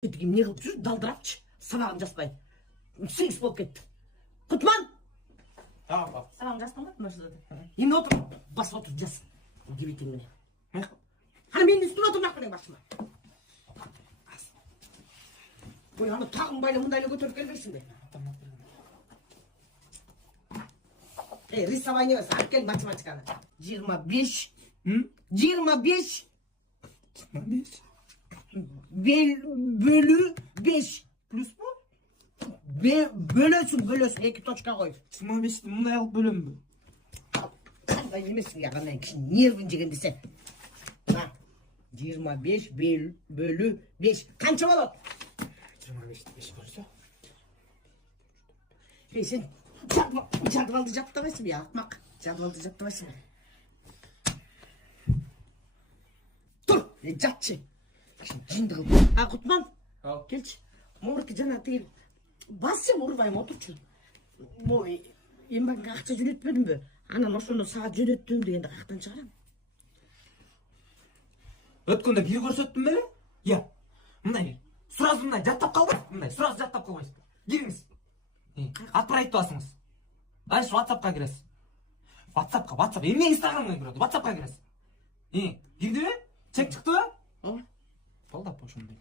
Едігім не қылып жүр, далдырапшы. Сабағын жаспай. Сегіз болып кетті. Құтман! Сабағын жаспан ба? Енді отыр, басып отыр, жас. Дебетен міне. Ана мен үстіне отырмақ менің басыма. Ой, ана тағын байлы мұндайлы көтеріп келбексің бе? Рисование басы, ап кел математиканы. 25. 25. Бөлі 5. Плюс bu? Bölösün. 2 точка қой. 25'ti мұндай алып бөлем бі? Қандай емессің я ғана нервін жеген десе. 25 бөлі 5. Қанша болады? 25'ti 5 бөлсе. Сен жадвалды жаттабайсың бе, ақмақ? Жадвалды жаттабайсың бе? Тұр, жатшы. Жинді қылып. Құтман, келші. Мұңырды жана тегел. Басым ұрбайым, отыршы. Ембанға ақша жөнетпедім бе? Анан ошоны саат жөнеттім дегенде қақтан шығарам. Өткенде бір көрсеттім беле? Я. Мындай, сразу мындай жаттап қалды. Мындай, сразу жаттап қалбайсыз. Келіңіз. Отправить басыңыз. Дальше WhatsApp-қа кіресіз. WhatsApp. Емне Instagram-ға кіреді. WhatsApp-қа кіресіз. Кірді бе? Чек шықты бе? Ова. Болды апа ошондой.